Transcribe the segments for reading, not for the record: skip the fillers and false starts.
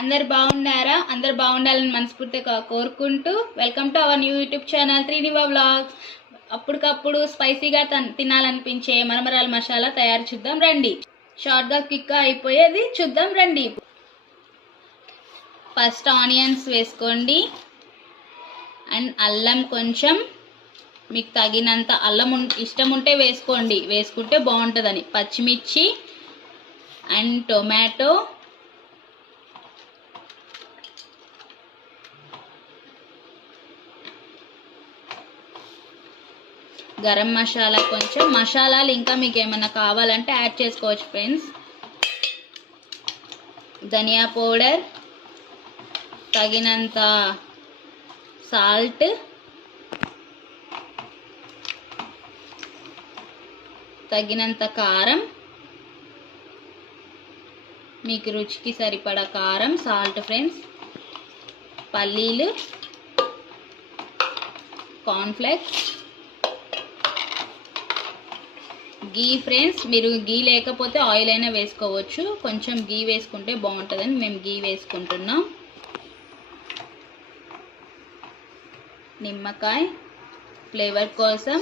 అందరు బాగున్నారా? అందరు బాగుండాలని మనస్ఫూర్తిగా కోరుకుంటూ welcome to our new YouTube channel Triniva vlogs. అప్పటికప్పుడు స్పైసీగా తినాలనిపించే మరమరాల మసాలా తయారు చూద్దాం రండి. షార్ట్గా క్విక్గా అయిపోయేది చూద్దాం రండి. ఫస్ట్ ఆనియన్స్ వేసుకోండి అండ్ అల్లం కొంచెం, మీకు తగినంత అల్లం ఇష్టం ఉంటే వేసుకోండి, వేసుకుంటే బాగుంటుందని. పచ్చిమిర్చి అండ్ టొమాటో, గరం మసాలా కొంచెం. మసాలాలు ఇంకా మీకు ఏమైనా కావాలంటే యాడ్ చేసుకోవచ్చు ఫ్రెండ్స్. ధనియా పౌడర్, తగినంత సాల్ట్, తగినంత కారం, మీకు రుచికి సరిపడా కారం సాల్ట్ ఫ్రెండ్స్. పల్లీలు, కార్న్ఫ్లేక్స్, గీ ఫ్రెండ్స్. మీరు గీ లేకపోతే ఆయిల్ అయినా వేసుకోవచ్చు, కొంచెం గీ వేసుకుంటే బాగుంటుందని మేము గీ వేసుకుంటున్నాం. నిమ్మకాయ ఫ్లేవర్ కోసం,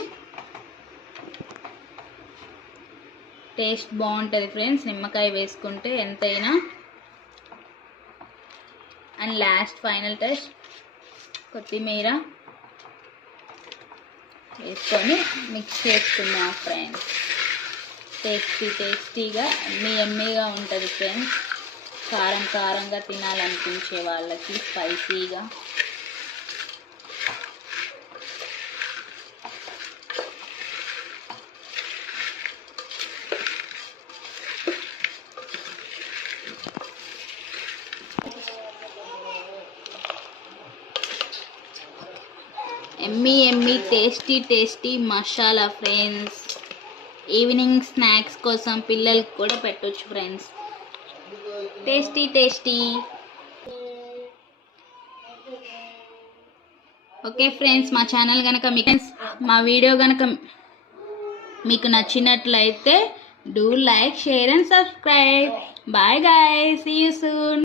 టేస్ట్ బాగుంటుంది ఫ్రెండ్స్ నిమ్మకాయ వేసుకుంటే ఎంతైనా. అండ్ లాస్ట్ ఫైనల్ టచ్ కొత్తిమీర వేసుకొని మిక్స్ చేసుకున్నాం ఫ్రెండ్స్. టేస్టీగా ఎమ్మీగా ఉంటుంది ఫ్రెండ్స్. కారంగా తినాలనిపించే వాళ్ళకి స్పైసీగా. Yummy tasty masala friends. Evening snacks కోసం పిల్లలకి కూడా పెట్టొచ్చు ఫ్రెండ్స్. టేస్టీ. ఓకే ఫ్రెండ్స్, మా ఛానల్ కనుక మా వీడియో కనుక మీకు నచ్చినట్లయితే do like, share and subscribe. Bye guys, see you soon.